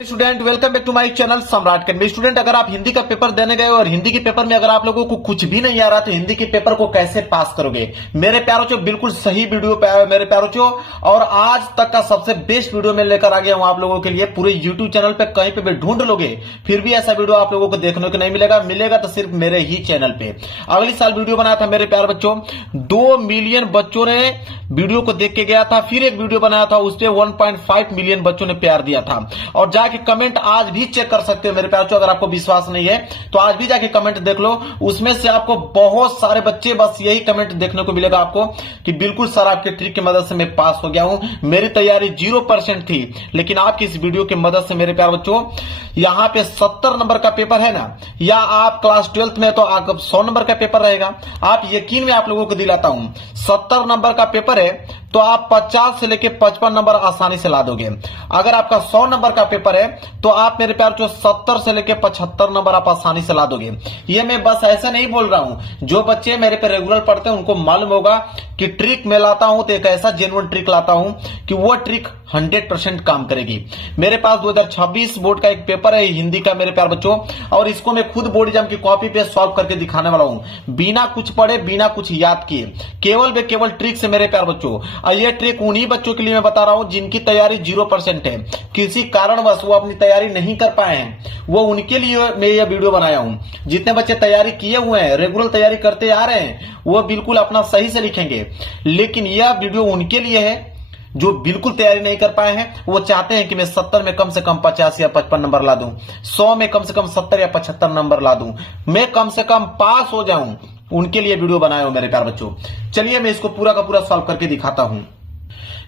Student welcome back to my channel Samrat academy. Student अगर आप हिंदी का पेपर देने गए और हिंदी के पेपर में अगर आप लोगों को कुछ भी नहीं आ रहा तो हिंदी के पेपर को कैसे पास करोगे। मेरे प्यारों चो बिल्कुल सही वीडियो पे आया मेरे प्यारों चो, और आज तक का सबसे बेस्ट वीडियो मैं लेकर आ गया हूं आप लोगों के लिए। पूरे यूट्यूब चैनल पे कहीं पे भी ढूंढ लोगे फिर भी ऐसा वीडियो आप लोगों को देखने को नहीं मिलेगा तो सिर्फ मेरे ही चैनल पे। अगली साल वीडियो बनाया था मेरे प्यार बच्चों, 2 मिलियन बच्चों ने वीडियो को देख के गया था। फिर एक वीडियो बनाया था, उस पर 1.5 मिलियन बच्चों ने प्यार दिया था। और जाके कमेंट आज भी चेक कर सकते हो मेरे प्यार चो, अगर आपको विश्वास नहीं है तो आज भी जाके कमेंट देख लो। उसमें से आपको बहुत सारे बच्चे बस यही कमेंट देखने को मिलेगा आपको कि बिल्कुल सर आपके ट्रिक की मदद से मैं पास हो गया हूं, मेरी तैयारी 0% थी, लेकिन आपकी इस वीडियो की मदद से मेरे प्यार बच्चों यहां पे 70 नंबर का पेपर है ना, या आप क्लास 12th में तो आप 100 नंबर का पेपर रहेगा। आप यकीन में आप लोगों को दिलाता हूं 70 नंबर का पेपर है तो आप 50 से लेके 55 नंबर आसानी से ला दोगे। अगर आपका 100 नंबर का पेपर है तो आप मेरे प्यार जो 70 से लेके 75 नंबर आप आसानी से ला दोगे। ये मैं बस ऐसे नहीं बोल रहा हूं, जो बच्चे मेरे पे रेगुलर पढ़ते हैं उनको मालूम होगा कि ट्रिक मैं लाता हूं तो एक ऐसा जेन्युइन ट्रिक लाता हूं कि वो ट्रिक 100% काम करेगी। मेरे पास 2026 बोर्ड का एक पेपर है हिंदी का मेरे प्यार बच्चों, और इसको मैं खुद बोर्ड एग्जाम की कॉपी पे सॉल्व करके दिखाने वाला हूं, बिना कुछ पढ़े बिना कुछ याद किए, केवल ट्रिक से मेरे प्यार बच्चों। और ये ट्रिक उन्हीं बच्चों के लिए मैं बता रहा हूं जिनकी तैयारी 0% है, किसी कारणवश वो अपनी तैयारी नहीं कर पाए हैं, वो उनके लिए मैं ये वीडियो बनाया हूं। जितने बच्चे तैयारी किए हुए हैं, रेगुलर तैयारी करते आ रहे हैं, वो बिल्कुल अपना सही से लिखेंगे, लेकिन यह वीडियो उनके लिए है जो बिल्कुल तैयारी नहीं कर पाए हैं। वो चाहते हैं कि मैं 70 में कम से कम 50 या 55 नंबर ला दूं, 100 में कम से कम 70 या 75 नंबर ला दूं, मैं कम से कम पास हो जाऊं। उनके लिए वीडियो बनाया हूं मेरे प्यार बच्चों। चलिए मैं इसको पूरा का पूरा सॉल्व करके दिखाता हूं।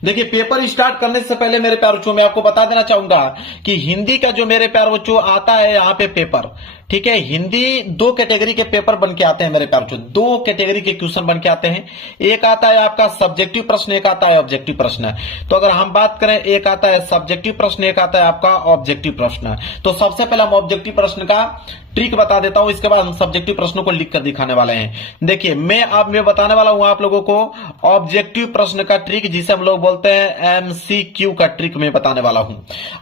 देखिए, पेपर स्टार्ट करने से पहले मेरे प्यार बच्चों मैं आपको बता देना चाहूंगा कि हिंदी का जो मेरे प्यार बच्चों आता है यहाँ पे पेपर, ठीक है, हिंदी 2 कैटेगरी के पेपर बन के आते हैं मेरे प्यार बच्चों, 2 कैटेगरी के क्वेश्चन बन के आते हैं। एक आता है आपका सब्जेक्टिव प्रश्न, एक आता है ऑब्जेक्टिव प्रश्न। तो अगर हम बात करें, एक आता है सब्जेक्टिव प्रश्न, एक आता है आपका ऑब्जेक्टिव प्रश्न। तो सबसे पहले हम ऑब्जेक्टिव प्रश्न का ट्रिक बता देता हूं, इसके बाद हम सब्जेक्टिव प्रश्नों को लिख कर दिखाने वाले हैं। देखिए, मैं बताने वाला हूं आप लोगों को ऑब्जेक्टिव प्रश्न का ट्रिक, जिसे हम लोग बोलते हैं MCQ का ट्रिक मैं बताने वाला हूं।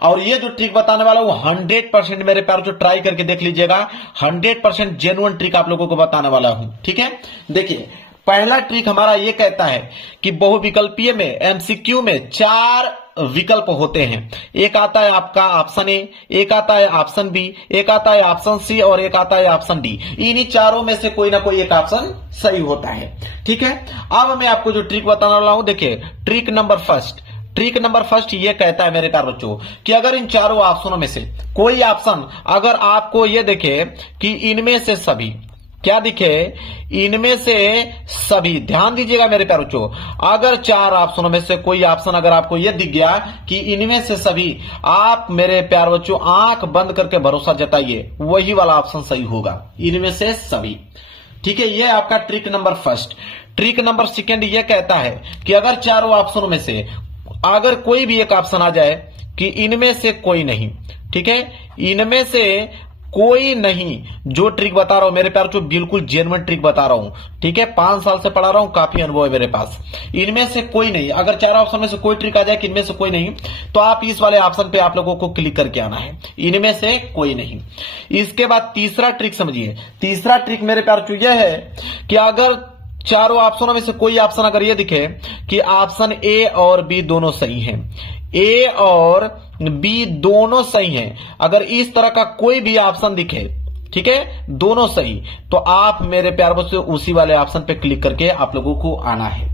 और ये जो ट्रिक बताने वाला हूं 100% मेरे प्यार जो ट्राई करके देख लीजिएगा, 100% जेन्युइन ट्रिक आप लोगों को बताने वाला हूं, ठीक है। देखिए, पहला ट्रिक हमारा ये कहता है कि बहुविकल्पीय में MCQ में 4 विकल्प होते हैं। एक आता है आपका ऑप्शन ए, एक आता है ऑप्शन बी, एक आता है ऑप्शन सी और एक आता है ऑप्शन डी। इन्हीं चारों में से कोई ना कोई एक ऑप्शन सही होता है, ठीक है। अब मैं आपको जो ट्रिक बताने वाला हूं, देखिए ट्रिक नंबर फर्स्ट ये कहता है मेरे प्यार बच्चों कि अगर इन चारों ऑप्शनों में से कोई ऑप्शन, अगर आपको ये दिखे कि इनमें से सभी, क्या दिखे, इनमें से सभी, ध्यान दीजिएगा मेरे प्यार बच्चों, अगर 4 ऑप्शनों में से कोई ऑप्शन अगर आपको यह दिख गया कि इनमें से सभी, आप मेरे प्यार बच्चों आंख बंद करके भरोसा जताइए वही वाला ऑप्शन सही होगा, इनमें से सभी, ठीक है। यह आपका trick number first. Trick number second ये कहता है कि अगर चारों ऑप्शनों में से अगर कोई भी एक ऑप्शन आ जाए कि इनमें से कोई नहीं, ठीक है, इनमें से कोई नहीं, जो ट्रिक बता रहा हूं मेरे प्यार जो बिल्कुल जेन्युइन ट्रिक बता रहा हूं, ठीक है, 5 साल से पढ़ा रहा हूं, काफी अनुभव है मेरे पास। इनमें से कोई नहीं, अगर 4 ऑप्शन में से कोई ट्रिक आ जाए कि इनमें से कोई नहीं, तो आप इस वाले ऑप्शन पे आप लोगों को क्लिक करके आना है, इनमें से कोई नहीं। इसके बाद तीसरा ट्रिक समझिए, तीसरा ट्रिक मेरे प्यार यह है कि अगर चारों ऑप्शनों में से कोई ऑप्शन अगर ये दिखे कि ऑप्शन ए और बी दोनों सही हैं, ए और बी दोनों सही हैं, अगर इस तरह का कोई भी ऑप्शन दिखे, ठीक है, दोनों सही, तो आप मेरे प्यार बच्चों उसी वाले ऑप्शन पे क्लिक करके आप लोगों को आना है।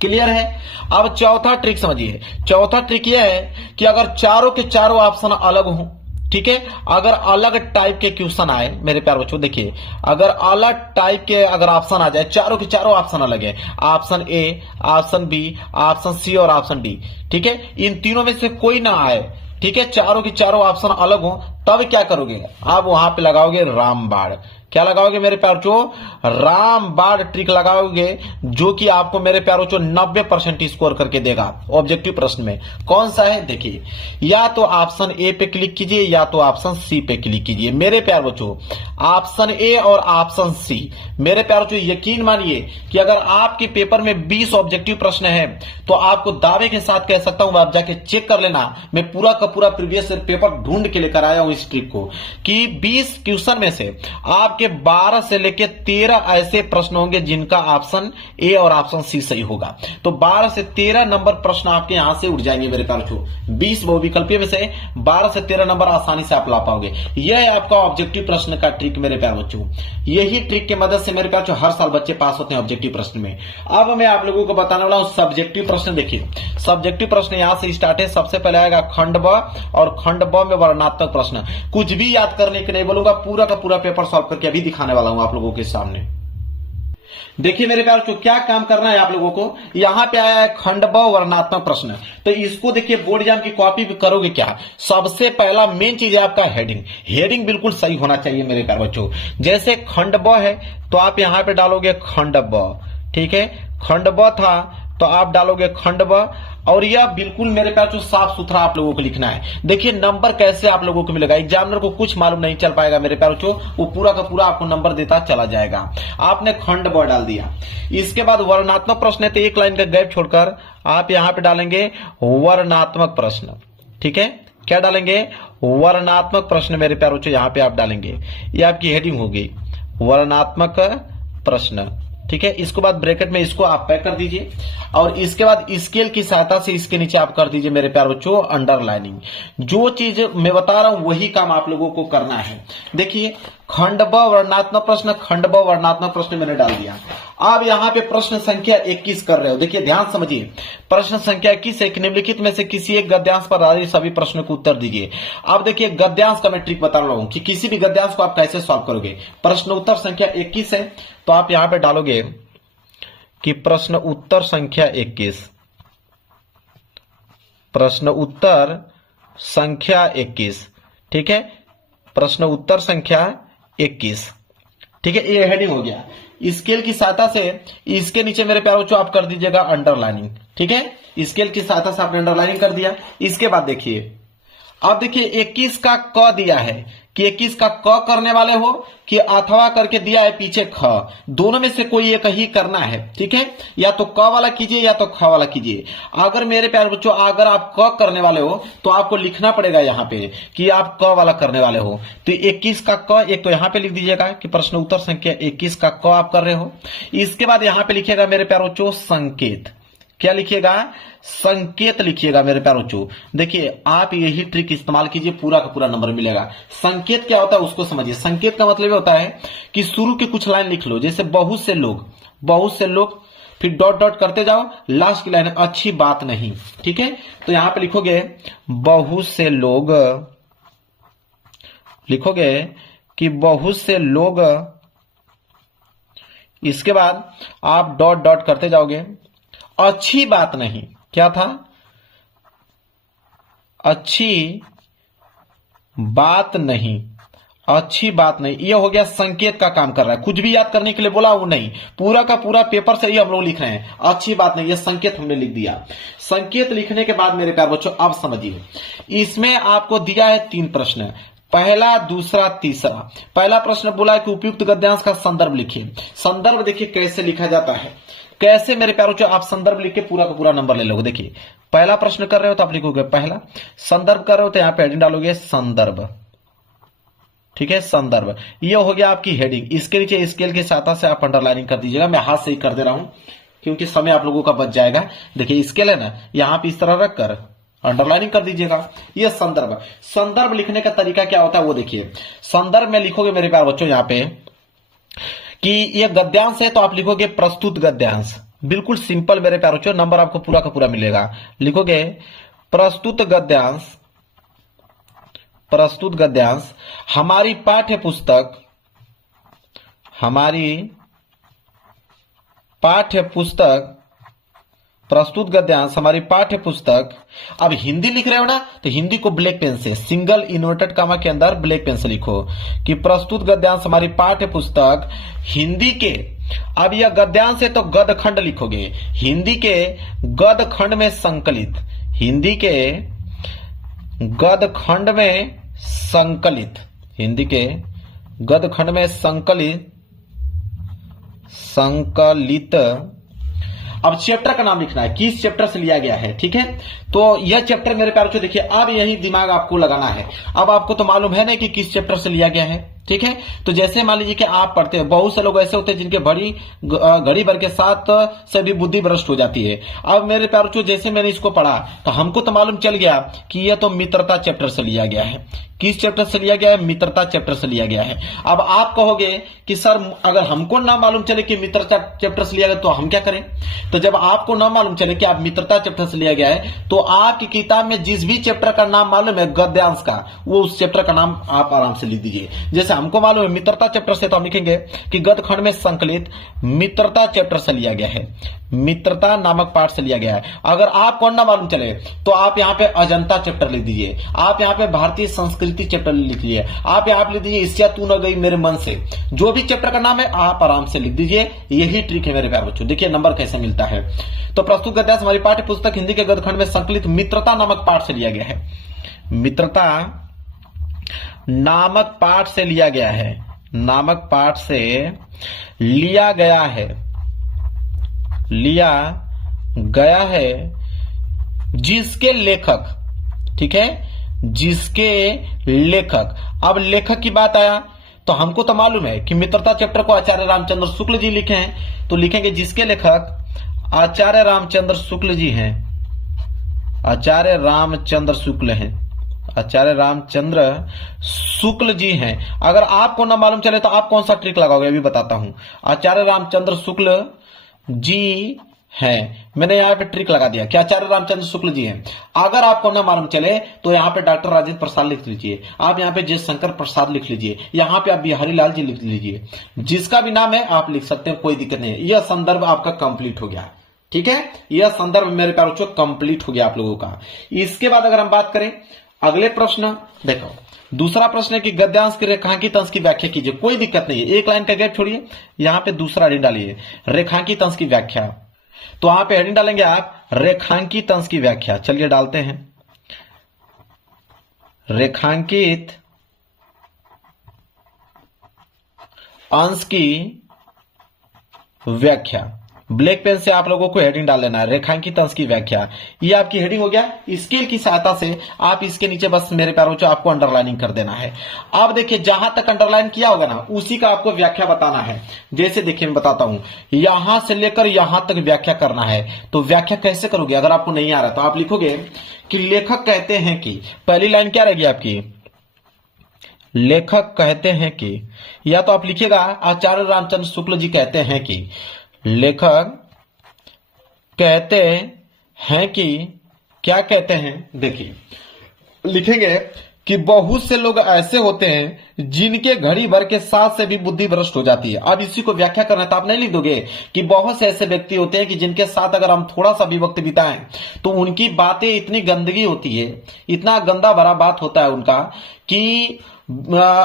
क्लियर है। अब चौथा ट्रिक समझिए, चौथा ट्रिक यह है कि अगर चारों के चारों ऑप्शन अलग हों, ठीक है, अगर अलग टाइप के क्वेश्चन आए मेरे प्यार बच्चों, देखिए अगर अलग टाइप के अगर ऑप्शन आ जाए, चारों के चारों ऑप्शन अलग है, option A, option B, option C और ऑप्शन डी, ठीक है, इन तीनों में से कोई ना आए, ठीक है, चारों के चारों ऑप्शन अलग हो, तब क्या करोगे, आप वहां पे लगाओगे रामबाण। क्या लगाओगे मेरे प्यारो चो, रामबाण ट्रिक लगाओगे, जो कि आपको मेरे प्यारो चो 90% स्कोर करके देगा ऑब्जेक्टिव प्रश्न में। कौन सा है देखिए, या तो ऑप्शन ए पे क्लिक कीजिए या तो ऑप्शन सी पे क्लिक कीजिए। मेरे प्यारे बच्चों, ऑप्शन ए और ऑप्शन सी, मेरे प्यारे बच्चों यकीन मानिए कि अगर आपके पेपर में 20 ऑब्जेक्टिव प्रश्न है तो आपको दावे के साथ कह सकता हूं, आप जाके चेक कर लेना, मैं पूरा का पूरा प्रीवियस पेपर ढूंढ के लेकर आया हूं इस ट्रिक को, कि 20 क्वेश्चन में से आपके 12 से लेकर 13 ऐसे प्रश्न होंगे जिनका ऑप्शन ए और ऑप्शन सी सही होगा। तो 12 से 13 नंबर प्रश्न आपके यहां से उठ जाएंगे मेरे प्यारे बच्चों। 20 बहुविकल्पीय में से 12 से 13 नंबर आसानी से आप ला पाओगे। यह है आपका ऑब्जेक्टिव प्रश्न का ट्रिक मेरे प्यारे बच्चों। यही ट्रिक की मदद से मेरे प्यारे बच्चों हर साल बच्चे पास होते हैं ऑब्जेक्टिव प्रश्न में। अब मैं आप लोगों को बताने वाला हूं सब्जेक्टिव प्रश्न। देखिए सब्जेक्टिव प्रश्न यहां से स्टार्ट है। सबसे पहले आएगा खंड ब, और खंड ब में वर्णनात्मक प्रश्न। कुछ भी याद करने के नहीं बोलूंगा, पूरा का पूरा पेपर सॉल्व करके अभी दिखाने वाला हूं आप लोगों के सामने। देखिए मेरे प्यारे बच्चों, क्या काम करना है आप लोगों को, यहां पे आया है खंड ब वर्णनात्मक प्रश्न। तो इसको देखिए बोर्ड एग्जाम की कॉपी भी करोगे क्या, सबसे पहला मेन चीज है आपका हेडिंग। हेडिंग बिल्कुल सही होना चाहिए मेरे प्यारे बच्चों। जैसे खंड ब है तो आप यहां पे डालोगे खंड ब, ठीक है। खंड ब था तो आप डालोगे खंड ब, और यह बिल्कुल मेरे प्यारे साफ सुथरा आप लोगों को लिखना है। देखिए नंबर कैसे आप लोगों को मिलेगा, एग्जामिनर को कुछ मालूम नहीं चल पाएगा मेरे प्यारे बच्चों, वो पूरा का पूरा आपको नंबर देता चला जाएगा। आपने खंड ब डाल दिया। इसके बाद वर्णनात्मक प्रश्न है तो एक लाइन का गैप छोड़कर आप यहां पे डालेंगे वर्णनात्मक प्रश्न, ठीक है। क्या डालेंगे, वर्णनात्मक प्रश्न मेरे प्यारे बच्चों यहां पे आप डालेंगे। ये आपकी हेडिंग होगी वर्णनात्मक प्रश्न, ठीक है। इसके बाद ब्रैकेट में इसको आप पैक कर दीजिए, और इसके बाद स्केल की सहायता से इसके नीचे आप कर दीजिए मेरे प्यारे बच्चों अंडरलाइनिंग। जो चीज मैं बता रहा हूं वही काम आप लोगों को करना है। देखिए खंड ब वर्णनात्मक प्रश्न, खंड ब वर्णनात्मक प्रश्न मैंने डाल दिया। अब यहां पे प्रश्न संख्या 21 कर रहे हो। देखिए ध्यान समझिए, प्रश्न संख्या 21 है, निम्नलिखित में से किसी एक गद्यांश पर आधारित सभी प्रश्नों को उत्तर दीजिए। अब देखिए गद्यांश का मैं ट्रिक बता रहा हूं कि किसी भी गद्यांश को आप कैसे सॉल्व करोगे। प्रश्न उत्तर संख्या 21 है तो आप यहां पे डालोगे कि प्रश्न उत्तर संख्या 21, प्रश्न उत्तर संख्या 21, ठीक है। प्रश्न उत्तर संख्या 21, ठीक है। ये हेडिंग हो गया। स्केल की सहायता से इसके नीचे मेरे प्यारे बच्चों आप कर दीजिएगा अंडरलाइनिंग, ठीक है। स्केल की सहायता से आपने अंडरलाइनिंग कर दिया। इसके बाद देखिए, अब देखिए 21 का क दिया है कि 21 का क करने वाले हो कि अथवा करके दिया है पीछे ख, दोनों में से कोई एक ही करना है, ठीक है। या तो क वाला कीजिए या तो ख वाला कीजिए। अगर मेरे प्यारे बच्चों अगर आप क करने वाले हो तो आपको लिखना पड़ेगा यहां पे कि आप क वाला करने वाले हो। तो 21 का क एक तो यहां पे लिख दीजिएगा कि प्रश्न उत्तर संख्या 21 का क आप कर रहे हो। इसके बाद यहां पे लिखिएगा मेरे प्यारे बच्चों संकेत। क्या लिखिएगा, संकेत लिखिएगा मेरे प्यारे बच्चों। देखिए आप यही ट्रिक इस्तेमाल कीजिए, पूरा का पूरा नंबर मिलेगा। संकेत क्या होता है उसको समझिए। संकेत का मतलब होता है कि शुरू की कुछ लाइन लिख लो, जैसे बहुत से लोग, बहुत से लोग, फिर डॉट डॉट करते जाओ, लास्ट की लाइन अच्छी बात नहीं, ठीक है। तो यहां पे लिखोगे बहुत से लोग, लिखोगे कि बहुत से लोग, इसके बाद आप डॉट डॉट करते जाओगे, अच्छी बात नहीं। क्या था, अच्छी बात नहीं, अच्छी बात नहीं। यह हो गया संकेत का काम कर रहा है। कुछ भी याद करने के लिए बोला वो नहीं, पूरा का पूरा पेपर से ही हम लोग लिख रहे हैं। अच्छी बात नहीं, यह संकेत हमने लिख दिया। संकेत लिखने के बाद मेरे प्यारे बच्चों अब समझिए, इसमें आपको दिया है 3 प्रश्न, पहला, दूसरा, तीसरा। पहला प्रश्न बोला है कि उपयुक्त गद्यांश का संदर्भ लिखिए। संदर्भ देखिए कैसे लिखा जाता है, कैसे मेरे प्यारों चो आप संदर्भ लिख के पूरा का पूरा नंबर ले लोगे। देखिए पहला प्रश्न कर रहे हो तो आप लिखोगे पहला, संदर्भ कर रहे हो तो यहां पे हेडिंग डालोगे संदर्भ, ठीक है, संदर्भ। ये हो गया आपकी हेडिंग। इसके नीचे स्केल की सहायता से आप अंडरलाइनिंग कर दीजिएगा। मैं हाथ से ही कर दे रहा हूं क्योंकि समय आप लोगों का बच जाएगा। देखिए स्केल है ना, यहां पे इस तरह रख कर अंडरलाइनिंग कर दीजिएगा। ये संदर्भ। संदर्भ लिखने का तरीका क्या होता है वो देखिए। संदर्भ में लिखोगे मेरे प्यारे बच्चों यहां पे कि ये गद्यांश है तो आप लिखोगे प्रस्तुत गद्यांश। बिल्कुल सिंपल मेरे प्यारे बच्चों, नंबर आपको पूरा का पूरा मिलेगा। लिखोगे प्रस्तुत गद्यांश, प्रस्तुत गद्यांश हमारी पाठ्य पुस्तक, हमारी पाठ्य पुस्तक प्रस्तुत गद्यांश हमारी पाठ्य पुस्तक, अब हिंदी लिख रहे हो ना तो हिंदी को ब्लैक पेन से, सिंगल इन्वर्टेड कामा के अंदर ब्लैक पेन से लिखो कि प्रस्तुत गद्यांश हमारी पाठ्य पुस्तक हिंदी के, अब यह गद्यांश है तो गद खंड लिखोगे, हिंदी के गद खंड में संकलित, हिंदी के गद खंड में संकलित, हिंदी के गद खंड में संकलित अब चैप्टर का नाम लिखना है, किस चैप्टर से लिया गया है। ठीक है, तो यह चैप्टर मेरे प्यारे बच्चों देखिए, अब यही दिमाग आपको लगाना है। अब आपको तो मालूम है ना कि किस चैप्टर से लिया गया है। ठीक है, तो जैसे मान लीजिए कि आप पढ़ते हैं, बहुत से लोग ऐसे होते हैं जिनके घड़ी भर के साथ से भी बुद्धि भ्रष्ट हो जाती है। अब मेरे प्यारे बच्चों जैसे मैंने इसको पढ़ा तो हमको तो मालूम चल गया कि यह तो मित्रता चैप्टर से लिया गया है। किस चैप्टर से लिया गया है? मित्रता चैप्टर से लिया गया है। अब आप कहोगे कि सर अगर हमको ना मालूम चले कि मित्रता चैप्टर से लिया गया तो हम क्या करें? तो जब आपको ना मालूम चले कि आप मित्रता चैप्टर से लिया गया है तो आपकी किताब में जिस भी चैप्टर का नाम मालूम है गद्यांश का, वो उस चैप्टर का नाम आप आराम से लिख दीजिए। जैसे हमको मालूम है मित्रता चैप्टर से, तो हम लिखेंगे कि गद खंड में संकलित मित्रता चैप्टर से लिया गया है, मित्रता नामक पाठ से लिया गया है। अगर आपको ना मालूम चले तो आप यहाँ पे अजंता चैप्टर लिख दीजिए, आप यहाँ पे भारतीय संस्कृति चैप्टर लिख लीजिए, आप यहाँ पे लिख दीजिए ईर्ष्या तू न गई मेरे मन से। जो भी चैप्टर का नाम है आप आराम से लिख दीजिए। यही ट्रिक है मेरे प्यारे बच्चों। देखिए नंबर कैसे मिलता है। तो प्रस्तुत गद्यांश हमारी पाठ्य पुस्तक हिंदी के गद खंड में संकलित मित्रता नामक पाठ से लिया गया है, मित्रता नामक पाठ से लिया गया है, नामक पाठ से लिया गया है, लिया गया है, जिसके लेखक, ठीक है, जिसके लेखक। अब लेखक की बात आया तो हमको तो मालूम है कि मित्रता चैप्टर को आचार्य रामचंद्र शुक्ल जी लिखे हैं, तो लिखेंगे जिसके लेखक आचार्य रामचंद्र शुक्ल जी हैं, आचार्य रामचंद्र शुक्ल हैं, आचार्य रामचंद्र शुक्ल जी हैं। अगर आपको ना मालूम चले तो आप कौन सा ट्रिक लगाओगे अभी बताता हूं। आचार्य रामचंद्र शुक्ल जी हैं, मैंने यहाँ पे ट्रिक लगा दिया कि आचार्य रामचंद्र शुक्ल जी हैं। अगर आपको ना मालूम चले तो यहाँ पे डॉक्टर राजेंद्र प्रसाद लिख लीजिए, आप यहाँ पे जयशंकर प्रसाद लिख लीजिए, यहाँ पे आप बिहारी लाल जी लिख लीजिए, जिसका भी नाम है आप लिख सकते हैं, कोई दिक्कत नहीं है। यह संदर्भ आपका कंप्लीट हो गया। ठीक है, यह संदर्भ मेरे प्यारे बच्चों कंप्लीट हो गया आप लोगों का। इसके बाद अगर हम बात करें अगले प्रश्न, देखो दूसरा प्रश्न है कि गद्यांश के रेखांकित अंश की व्याख्या कीजिए। कोई दिक्कत नहीं है, एक लाइन का गैप छोड़िए, यहां पे दूसरा हेडिंग डालिए रेखांकित अंश की व्याख्या। तो वहां पे हेडिंग डालेंगे आप रेखांकित अंश की व्याख्या। चलिए डालते हैं रेखांकित अंश की व्याख्या। ब्लैक पेन से आप लोगों को हेडिंग डाल लेना है रेखांकित अंश की व्याख्या। ये आपकी हेडिंग हो गया। स्केल की सहायता से आप इसके नीचे बस मेरे प्यारों से आपको अंडरलाइनिंग कर देना है। अब देखिए जहां तक अंडरलाइन किया होगा ना उसी का आपको व्याख्या बताना है। जैसे देखिए मैं बताता हूं, यहां से लेकर यहां तक व्याख्या करना है। तो व्याख्या कैसे करोगे? अगर आपको नहीं आ रहा तो आप लिखोगे कि लेखक कहते हैं कि, पहली लाइन क्या रहेगी आपकी? लेखक कहते हैं कि, या तो आप लिखिएगा आचार्य रामचंद्र शुक्ल जी कहते हैं कि, लेखक कहते हैं कि, क्या कहते हैं? देखिए लिखेंगे कि बहुत से लोग ऐसे होते हैं जिनके घड़ी भर के साथ से भी बुद्धि भ्रष्ट हो जाती है। अब इसी को व्याख्या करना है तो आप नहीं लिख दोगे कि बहुत से ऐसे व्यक्ति होते हैं कि जिनके साथ अगर हम थोड़ा सा भी वक्त बिताएं तो उनकी बातें इतनी गंदगी होती है, इतना गंदा भरा बात होता है उनका कि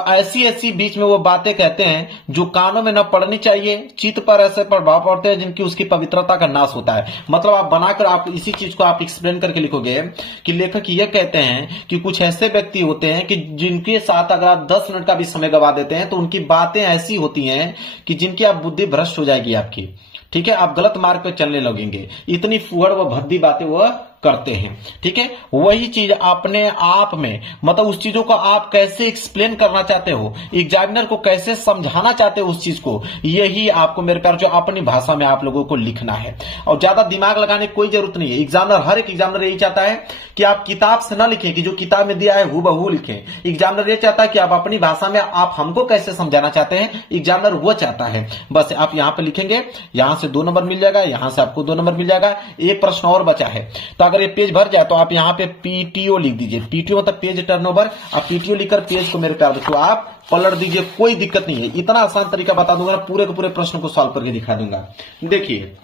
ऐसी ऐसी बीच में वो बातें कहते हैं जो कानों में न पड़नी चाहिए, चित्त पर ऐसे प्रभाव पड़ते हैं जिनकी उसकी पवित्रता का नाश होता है। मतलब आप बनाकर आप इसी चीज को आप एक्सप्लेन करके लिखोगे कि लेखक ये कहते हैं कि कुछ ऐसे व्यक्ति होते हैं कि जिनके साथ अगर आप 10 मिनट का भी समय गवा देते हैं तो उनकी बातें ऐसी होती हैं कि जिनकी आप बुद्धि भ्रष्ट हो जाएगी आपकी। ठीक है, आप गलत मार्ग पे चलने लगेंगे, इतनी फुहड़ व भद्दी बातें वह करते हैं। ठीक है, वही चीज अपने आप में, मतलब उस चीजों को आप कैसे एक्सप्लेन करना चाहते हो, एग्जामिनर को कैसे समझाना चाहते हो उस चीज को, यही आपको मेरे प्यार जो अपनी भाषा में आप लोगों को लिखना है। और ज्यादा दिमाग लगाने की कोई जरूरत नहीं है। एग्जामिनर, हर एक एग्जामिनर यही चाहता है कि आप किताब से ना लिखें कि जो किताब में दिया है हूबहू लिखें। एग्जामिनर ये चाहता है कि आप अपनी भाषा में आप हमको कैसे समझाना चाहते हैं, एग्जामिनर वो चाहता है। बस आप यहां पे लिखेंगे, यहां से 2 नंबर मिल जाएगा, यहां से आपको 2 नंबर मिल जाएगा। एक प्रश्न और बचा है, तो अगर ये पेज भर जाए तो आप यहां पे पीटीओ लिख दीजिए। पीटीओ मतलब पेज टर्नओवर। आप पीटीओ लिखकर पेज को मेरे प्यार दोस्तों आप पलट दीजिए, कोई दिक्कत नहीं है। इतना आसान तरीका बता दूंगा, पूरे के पूरे प्रश्न को सॉल्व करके दिखा दूंगा। देखिए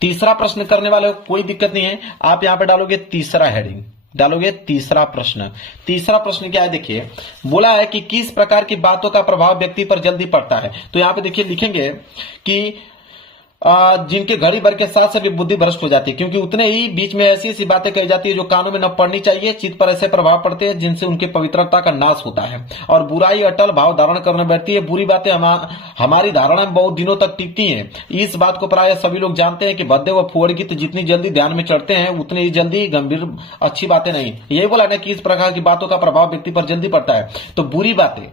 तीसरा प्रश्न करने वाले को कोई दिक्कत नहीं है, आप यहां पे डालोगे तीसरा हेडिंग, डालोगे तीसरा प्रश्न। तीसरा प्रश्न क्या है देखिए, बोला है कि किस प्रकार की बातों का प्रभाव व्यक्ति पर जल्दी पड़ता है। तो यहां पे देखिए लिखेंगे कि जिनके घड़ी भर के साथ सभी बुद्धि भ्रष्ट हो जाती है, क्योंकि उतने ही बीच में ऐसी ऐसी बातें कही जाती है जो कानों में न पढ़नी चाहिए, चित्त पर ऐसे प्रभाव पड़ते हैं जिनसे उनकी पवित्रता का नाश होता है और बुराई अटल भाव धारण करने बैठती है। बुरी बातें हमारी धारणा में बहुत दिनों तक टिकती हैं। इस बात को प्राय सभी लोग जानते हैं कि भद्दे व फुहड़ गीत जितनी जल्दी ध्यान में चढ़ते हैं उतनी ही जल्दी गंभीर अच्छी बातें नहीं। यही बोला ना कि इस प्रकार की बातों का प्रभाव व्यक्ति पर जल्दी पड़ता है। तो बुरी बातें,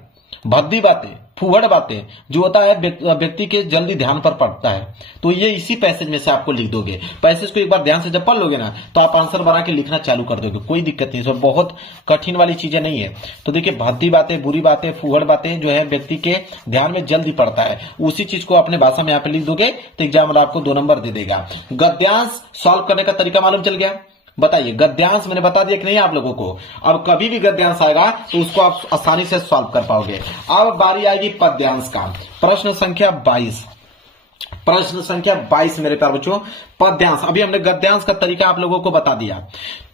भद्दी बातें, फुहड़ बातें जो होता है व्यक्ति के जल्दी ध्यान पर पड़ता है। तो ये इसी पैसेज में से आपको लिख दोगे। पैसेज को एक बार ध्यान से जब पढ़ लोगे ना तो आप आंसर बना के लिखना चालू कर दोगे, कोई दिक्कत नहीं, इसमें बहुत कठिन वाली चीजें नहीं है। तो देखिए भद्दी बातें, बुरी बातें, फुहड़ बातें जो है व्यक्ति के ध्यान में जल्दी पड़ता है, उसी चीज को अपने भाषा में यहाँ पे लिख दोगे तो एग्जाम वाला आपको 2 नंबर दे देगा। गद्यांश सॉल्व करने का तरीका मालूम चल गया। बताइए, गद्यांश मैंने बता दिया कि नहीं आप लोगों को। अब कभी भी गद्यांश आएगा तो उसको आप आसानी से सॉल्व कर पाओगे। अब बारी आएगी पद्यांश का। प्रश्न संख्या 22, प्रश्न संख्या 22 मेरे प्यारे बच्चों, पद्यांश। अभी हमने गद्यांश का तरीका आप लोगों को बता दिया।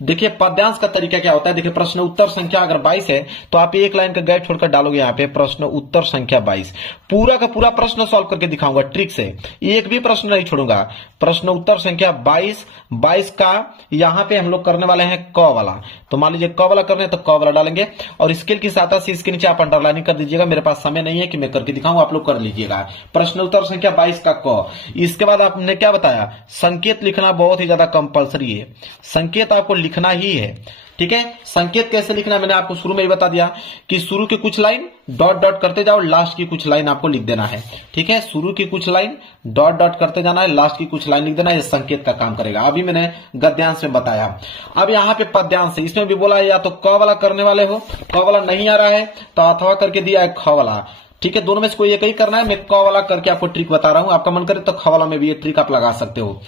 देखिए पद्यांश का तरीका क्या होता है, देखिए प्रश्न उत्तर संख्या अगर 22 है तो आप एक लाइन का गैप छोड़कर डालोगे यहाँ पे प्रश्न उत्तर संख्या 22। पूरा का पूरा प्रश्न सॉल्व करके दिखाऊंगा ट्रिक से, एक भी प्रश्न नहीं छोड़ूंगा। प्रश्न उत्तर संख्या 22 का यहाँ पे हम लोग करने वाले हैं क वाला। तो मान लीजिए क वाला करने तो क वाला डालेंगे और स्केल की सहायता से इसके नीचे आप अंडरलाइनिंग कर दीजिएगा। मेरे पास समय नहीं है कि मैं करके दिखाऊं, आप लोग कर लीजिएगा। प्रश्न उत्तर संख्या 22 का क। इसके बाद आपने क्या बताया, संकेत लिखना बहुत ही ज्यादा कंपलसरी है, संकेत आपको लिखना ही है। ठीक है, संकेत कैसे लिखना मैंने आपको शुरू में ही बता दिया कि शुरू की कुछ लाइन डॉट डॉट करते जाओ, लास्ट की कुछ लाइन आपको लिख देना है। ठीक है, शुरू की कुछ लाइन डॉट डॉट करते जाना है, लास्ट की कुछ लाइन लिख देना है, ये संकेत का काम करेगा। अभी मैंने गद्यांश में बताया। अब यहाँ पे पद्यांश है, इसमें भी बोला है या तो क वाला करने वाले हो, क वाला नहीं आ रहा है तो अथवा करके दिया है ख वाला। ठीक है, दोनों में से कोई एक ही करना है। मैं क वाला करके आपको ट्रिक बता रहा हूं, आपका मन करे तो ख वाला में भी ये ट्रिक आप लगा सकते हो।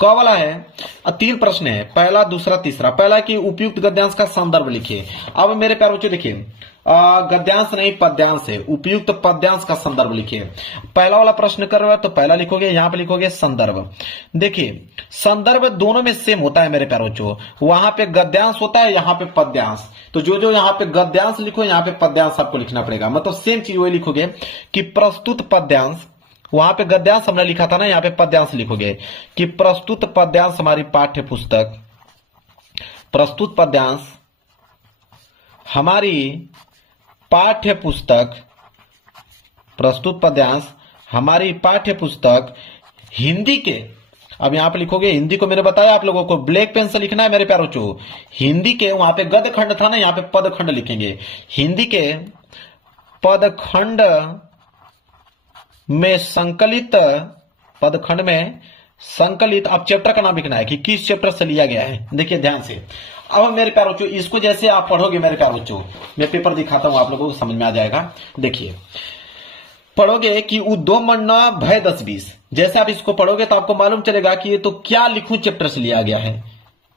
क वाला है, 3 प्रश्न है, पहला, दूसरा, तीसरा। पहला कि उपयुक्त गद्यांश का संदर्भ लिखिए। अब मेरे प्यारे बच्चों देखिए, गद्यांश नहीं पद्यांश है, उपयुक्त पद्यांश का संदर्भ लिखिए। पहला वाला प्रश्न कर रहे हो तो पहला लिखोगे, यहां पे लिखोगे संदर्भ। देखिए संदर्भ दोनों में सेम होता है मेरे प्यारे बच्चों, वहां पे गद्यांश होता है, यहाँ पे पद्यांश। तो जो जो यहाँ पे गद्यांश लिखो यहाँ पे पद्यांश आपको लिखना पड़ेगा, मतलब सेम चीज वही लिखोगे कि प्रस्तुत पद्यांश। वहां पे गद्यांश हमने लिखा था ना, यहाँ पे पद्यांश लिखोगे कि प्रस्तुत पद्यांश हमारी पाठ्य पुस्तक, प्रस्तुत पद्यांश हमारी पाठ्य पुस्तक, प्रस्तुत पद्यांश हमारी पाठ्य पुस्तक हिंदी के। अब यहां पे लिखोगे, हिंदी को मैंने बताया आप लोगों को ब्लैक पेन से लिखना है मेरे प्यारों चो। हिंदी के, वहां पे गद खंड था ना, यहाँ पे पद खंड लिखेंगे। हिंदी के पद खंड में संकलित, पद खंड में संकलित, अब चैप्टर का नाम लिखना है कि किस चैप्टर से लिया गया है। देखिए ध्यान से, अब मेरे प्यारे बच्चों इसको जैसे आप पढ़ोगे मेरे प्यारे बच्चों, मैं पेपर दिखाता हूं आप लोगों को समझ में आ जाएगा। देखिए पढ़ोगे कि उद्योमण्ड भय 10-20, जैसे आप इसको पढ़ोगे तो आपको मालूम चलेगा कि ये तो क्या लिखूं चैप्टर से लिया गया है,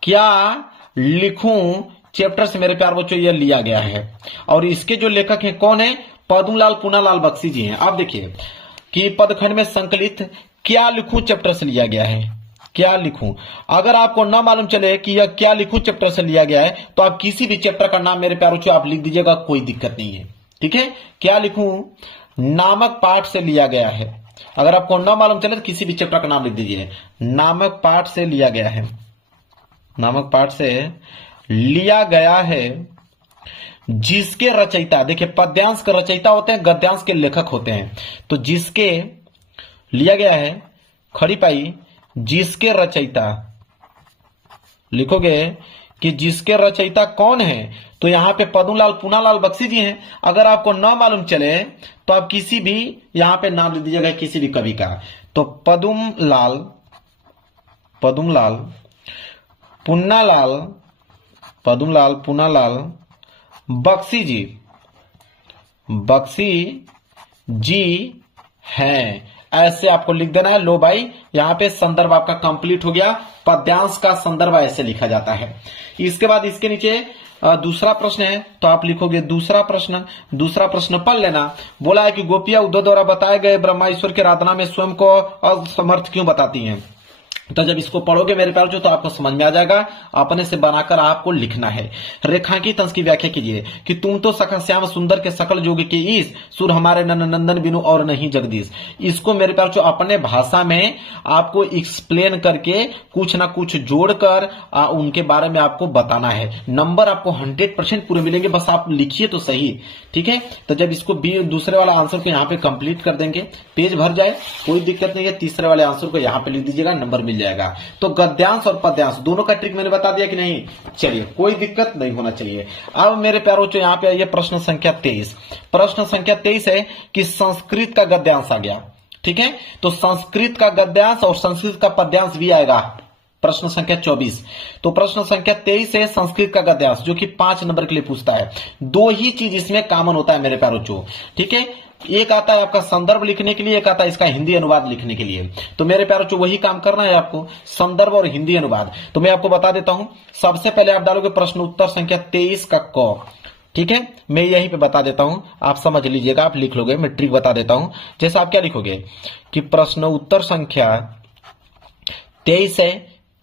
क्या लिखूं चैप्टर से मेरे प्यारे बच्चों ये लिया गया है। और इसके जो लेखक हैं कौन है, पद्मलाल पूनालाल बख्शी जी हैं। आप देखिए कि पदखंड में संकलित क्या लिखूं चैप्टर से लिया गया है, क्या लिखूं। अगर आपको ना मालूम चले कि यह क्या लिखूं चैप्टर से लिया गया है तो आप किसी भी चैप्टर का नाम मेरे प्यारे बच्चों आप लिख दीजिएगा, कोई दिक्कत नहीं है। ठीक है, क्या लिखूं नामक पाठ से लिया गया है। अगर आपको ना मालूम चले तो किसी भी चैप्टर का नाम लिख दीजिए, नामक पाठ से लिया गया है, नामक पाठ से लिया गया है जिसके रचयिता, देखिए पद्यांश के रचयिता होते हैं, गद्यांश के लेखक होते हैं। तो जिसके लिया गया है खड़ी पाई, जिसके रचयिता लिखोगे कि जिसके रचयिता कौन है, तो यहां पे पद्मलाल पूनालाल बख्शी जी हैं। अगर आपको ना मालूम चले तो आप किसी भी यहां पे नाम लिख दीजिएगा किसी भी कवि का। तो पद्मलाल पूनालाल बख्शी जी हैं, ऐसे आपको लिख देना है। लो भाई, यहां पे संदर्भ आपका कंप्लीट हो गया। पद्यांश का संदर्भ ऐसे लिखा जाता है। इसके बाद इसके नीचे दूसरा प्रश्न है तो आप लिखोगे दूसरा प्रश्न पढ़ लेना। बोला है कि गोपियां उद्धव द्वारा बताए गए ब्रह्मा ईश्वर की आराधना में स्वयं को असमर्थ क्यों बताती हैं। तो जब इसको पढ़ोगे मेरे प्यारों तो आपको समझ में आ जाएगा। अपने से बनाकर आपको लिखना है। रेखांकित अंश की व्याख्या कीजिए कि तुम तो सखा श्याम सुंदर के सकल जोग के ईश, सुर हमारे नंदन बिनु और नहीं जगदीश। इसको मेरे प्यारों अपने भाषा में आपको एक्सप्लेन करके कुछ ना कुछ जोड़कर उनके बारे में आपको बताना है। नंबर आपको 100% पूरे मिलेंगे, बस आप लिखिए तो सही। ठीक है, तो जब इसको दूसरे वाला आंसर को यहाँ पे कंप्लीट कर देंगे, पेज भर जाए कोई दिक्कत नहीं है। तीसरे वाले आंसर को यहाँ पे लिख दीजिएगा, नंबर मिल जाएगा। तो गद्यांश और पद्यांश दोनों का ट्रिक मैंने बता दिया कि नहीं? चलिए, कोई दिक्कत नहीं होना चाहिए। अब मेरे प्यारों यहाँ पे आइए प्रश्न संख्या 23। प्रश्न संख्या 23 है कि संस्कृत का गद्यांश आ गया। ठीक है, तो संस्कृत का गद्यांश और संस्कृत का पद्यांश भी आएगा। प्रश्न संख्या 24। तो प्रश्न संख्या 23 है संस्कृत का गद्यांश, जो कि 5 नंबर के लिए पूछता है। दो ही चीज इसमें कॉमन होता है मेरे प्यारों। ठीक है, एक आता है आपका संदर्भ लिखने के लिए, एक आता है इसका हिंदी अनुवाद लिखने के लिए। तो मेरे प्यारों वही काम करना है आपको, संदर्भ और हिंदी अनुवाद। तो मैं आपको बता देता हूं। सबसे पहले आप डालोगे प्रश्न उत्तर संख्या 23 का क। ठीक है, मैं यहीं पे बता देता हूं, आप समझ लीजिएगा, आप लिख लोगे। मैं ट्रिक बता देता हूं। जैसे आप क्या लिखोगे कि प्रश्न उत्तर संख्या 23 है,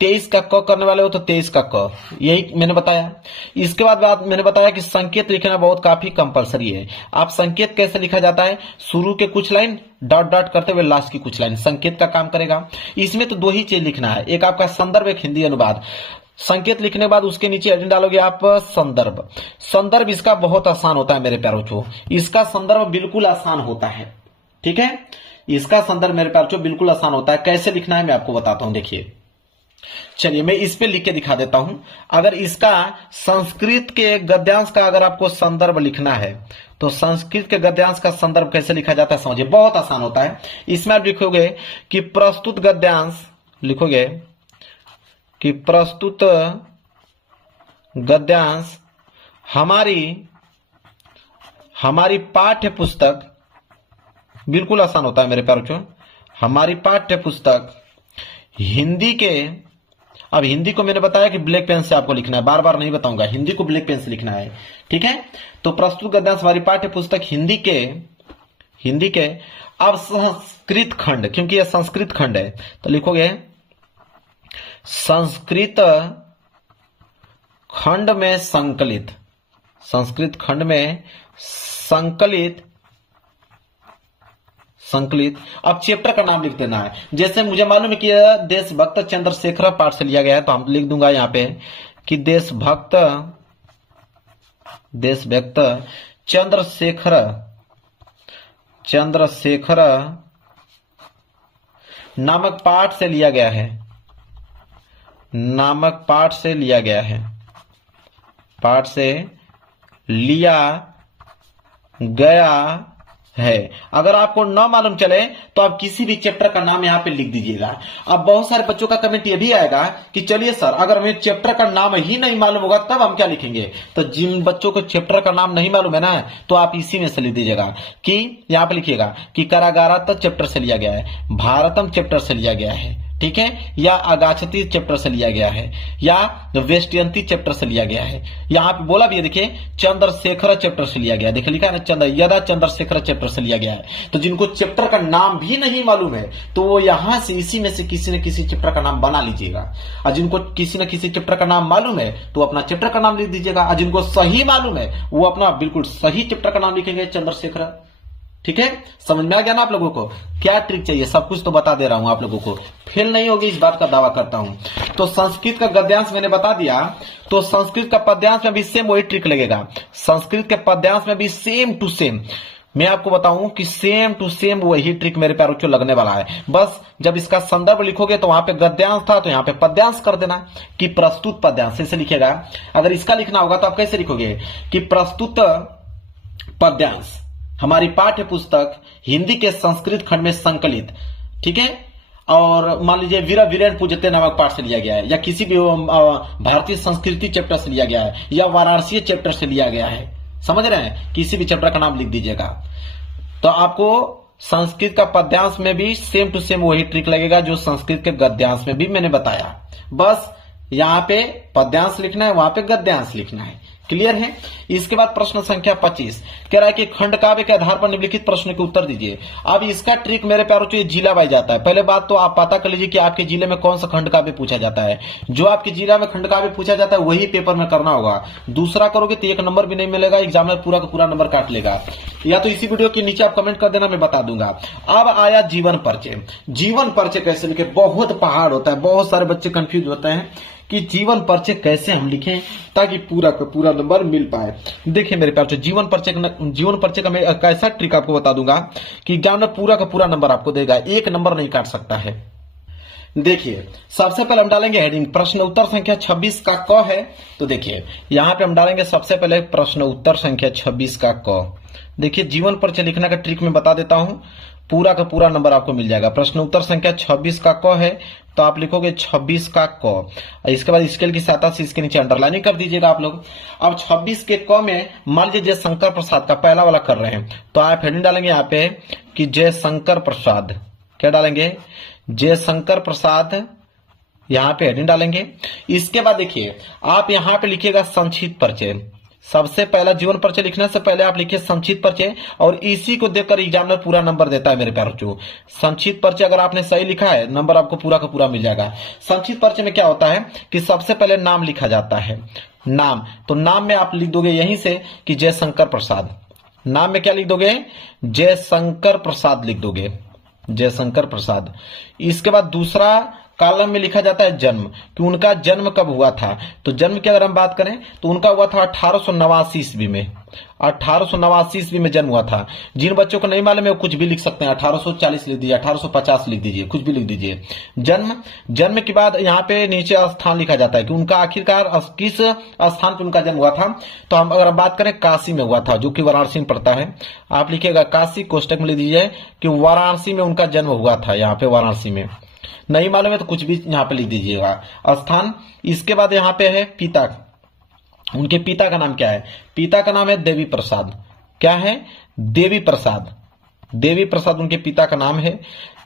23 का क करने वाले हो तो 23 का क, यही मैंने बताया। इसके बाद मैंने बताया कि संकेत लिखना बहुत काफी कंपलसरी है। आप संकेत कैसे लिखा जाता है? शुरू के कुछ लाइन डॉट डॉट करते हुए लास्ट की कुछ लाइन संकेत का काम करेगा। इसमें तो दो ही चीज लिखना है, एक आपका संदर्भ, एक हिंदी अनुवाद। संकेत लिखने के बाद उसके नीचे एडिंग डालोगे आप संदर्भ। संदर्भ इसका बहुत आसान होता है मेरे प्यारों, इसका संदर्भ बिल्कुल आसान होता है। ठीक है, इसका संदर्भ मेरे प्यारों बिल्कुल आसान होता है। कैसे लिखना है मैं आपको बताता हूं, देखिए। चलिए मैं इस पे लिख के दिखा देता हूं। अगर इसका संस्कृत के गद्यांश का अगर आपको संदर्भ लिखना है तो संस्कृत के गद्यांश का संदर्भ कैसे लिखा जाता है समझिए, बहुत आसान होता है। इसमें आप लिखोगे कि प्रस्तुत गद्यांश, लिखोगे कि प्रस्तुत गद्यांश हमारी पाठ्य पुस्तक, बिल्कुल आसान होता है मेरे प्यारों, हमारी पाठ्य पुस्तक हिंदी के, अब हिंदी को मैंने बताया कि ब्लैक पेन से आपको लिखना है, बार बार नहीं बताऊंगा, हिंदी को ब्लैक पेन से लिखना है। ठीक है, तो प्रस्तुत गद्यांश हमारी पाठ्य पुस्तक हिंदी के अब संस्कृत खंड, क्योंकि यह संस्कृत खंड है तो लिखोगे संस्कृत खंड में संकलित, संस्कृत खंड में संकलित। अब चैप्टर का नाम लिख देना है। जैसे मुझे मालूम है कि देशभक्त चंद्रशेखर पाठ से लिया गया है, तो हम लिख दूंगा यहां पे कि देशभक्त चंद्रशेखर नामक पाठ से लिया गया है, पाठ से लिया गया है। अगर आपको न मालूम चले तो आप किसी भी चैप्टर का नाम यहां पे लिख दीजिएगा। अब बहुत सारे बच्चों का कमेंट ये भी आएगा कि चलिए सर, अगर हमें चैप्टर का नाम ही नहीं मालूम होगा तब हम क्या लिखेंगे? तो जिन बच्चों को चैप्टर का नाम नहीं मालूम है ना, तो आप इसी में से लिख दीजिएगा कि यहां पे लिखिएगा कि कारागारतम चैप्टर से लिया गया है, भारतम चैप्टर से लिया गया है, ठीक है, या अगाछती चैप्टर से लिया गया है, या वेस्टयंती चैप्टर से लिया गया है। यहां पे बोला भी है, देखिए चंद्रशेखर चैप्टर से लिया गया, देखिए लिखा है ना, यदा चंद्रशेखर चैप्टर से लिया गया है। तो जिनको चैप्टर का नाम भी नहीं मालूम है तो वो यहां से इसी में से किसी न किसी चैप्टर का नाम बना लीजिएगा। और जिनको किसी न किसी चैप्टर का नाम मालूम है तो अपना चैप्टर का नाम लिख दीजिएगा। और जिनको सही मालूम है वो अपना बिल्कुल सही चैप्टर का नाम लिखेंगे, चंद्रशेखर। ठीक है, समझ में आ गया ना आप लोगों को? क्या ट्रिक चाहिए, सब कुछ तो बता दे रहा हूं आप लोगों को, फेल नहीं होगी इस बात का दावा करता हूं। तो संस्कृत का गद्यांश मैंने बता दिया, तो संस्कृत का पद्यांश में भी सेम वही ट्रिक लगेगा। संस्कृत के पद्यांश में भी सेम टू सेम मैं आपको बताऊं कि सेम टू सेम वही ट्रिक मेरे प्यारों को लगने वाला है। बस जब इसका संदर्भ लिखोगे तो वहां पे गद्यांश था तो यहां पे पद्यांश कर देना कि प्रस्तुत पद्यांश, ऐसे लिखेगा। अगर इसका लिखना होगा तो आप कैसे लिखोगे कि प्रस्तुत पद्यांश हमारी पाठ्य पुस्तक हिंदी के संस्कृत खंड में संकलित, ठीक है, और मान लीजिए वीरा वीरेन पूजते नामक पाठ से लिया गया है, या किसी भी भारतीय संस्कृति चैप्टर से लिया गया है, या वाराणसी चैप्टर से लिया गया है। समझ रहे हैं? किसी भी चैप्टर का नाम लिख दीजिएगा। तो आपको संस्कृत का पद्यांश में भी सेम टू सेम वही ट्रिक लगेगा जो संस्कृत के गद्यांश में भी मैंने बताया। बस यहाँ पे पद्यांश लिखना है, वहां पे गद्यांश लिखना है। क्लियर है। इसके बाद प्रश्न संख्या 25 कह रहा है कि खंड काव्य के आधार पर निम्नलिखित प्रश्न के उत्तर दीजिए। अब इसका ट्रिक मेरे प्यारों ये जिला वाइज जाता है। पहले बात तो आप पता कर लीजिए कि आपके जिले में कौन सा खंड काव्य पूछा जाता है। जो आपके जिला में खंड काव्य पूछा जाता है वही पेपर में करना होगा। दूसरा करोगे तो 1 नंबर भी नहीं मिलेगा, एग्जामिनर पूरा का पूरा नंबर काट लेगा। या तो इसी वीडियो के नीचे आप कमेंट कर देना, मैं बता दूंगा। अब आया जीवन परिचय। जीवन परिचय कैसे लिखे, बहुत पहाड़ होता है। बहुत सारे बच्चे कंफ्यूज होते हैं कि जीवन परिचय कैसे हम लिखें ताकि पूरा का पूरा नंबर मिल पाए। देखिए मेरे प्यार, जीवन परिचय का मैं कैसा ट्रिक आपको बता दूंगा कि एग्जाम में पूरा का पूरा नंबर आपको देगा, 1 नंबर नहीं काट सकता है। देखिए सबसे पहले हम डालेंगे हेडिंग, प्रश्न उत्तर संख्या 26 का क है। तो देखिए यहां पे हम डालेंगे सबसे पहले प्रश्न उत्तर संख्या 26 का क। देखिए जीवन परिचय लिखने का ट्रिक मैं बता देता हूं, पूरा का पूरा नंबर आपको मिल जाएगा। प्रश्न उत्तर संख्या 26 का क है तो आप लिखोगे 26 का क। इसके बाद स्केल की सहायता से इसके नीचे अंडरलाइनिंग कर दीजिएगा आप लोग। अब 26 के क में मान लीजिए जयशंकर प्रसाद का पहला वाला कर रहे हैं तो आप हेडिंग डालेंगे यहाँ पे कि जयशंकर प्रसाद। क्या डालेंगे, जयशंकर प्रसाद, यहाँ पे हेडिंग डालेंगे। इसके बाद देखिए आप यहाँ पे लिखिएगा संक्षिप्त परिचय। सबसे पहला जीवन परिचय लिखने से पहले आप लिखिए संक्षिप्त परिचय, और इसी को देखकर एग्जामिनर पूरा नंबर देता है मेरे प्यारों को। संक्षिप्त परिचय अगर आपने सही लिखा है नंबर आपको पूरा का पूरा मिल जाएगा। संक्षिप्त परिचय में क्या होता है कि सबसे पहले नाम लिखा जाता है, नाम। तो नाम में आप लिख दोगे यहीं से कि जयशंकर प्रसाद। नाम में क्या लिख दोगे, जयशंकर प्रसाद लिख दोगे, जयशंकर प्रसाद। इसके बाद दूसरा कॉलम में लिखा जाता है जन्म, कि उनका जन्म कब हुआ था। तो जन्म की अगर हम बात करें तो उनका हुआ था 1889 ईस्वी में। 1889 ईस्वी में जन्म हुआ था। जिन बच्चों को नहीं मालूम है वो कुछ भी लिख सकते हैं, 1840 लिख दीजिए, 1850 लिख दीजिए, कुछ भी लिख दीजिए। जन्म के बाद यहाँ पे नीचे स्थान लिखा जाता है कि उनका आखिरकार किस स्थान पर उनका जन्म हुआ था। तो हम अगर बात करें काशी में हुआ था, जो कि वाराणसी में पड़ता है। आप लिखिएगा काशी, कोष्टक में लिख दीजिए कि वाराणसी में उनका जन्म हुआ था, यहाँ पे वाराणसी में। नहीं मालूम है तो कुछ भी यहाँ पे लिख दीजिएगा स्थान। इसके बाद यहाँ पे है पिता, उनके पिता का नाम क्या है, पिता का नाम है देवी प्रसाद। क्या है, देवी प्रसाद, देवी प्रसाद उनके पिता का नाम है।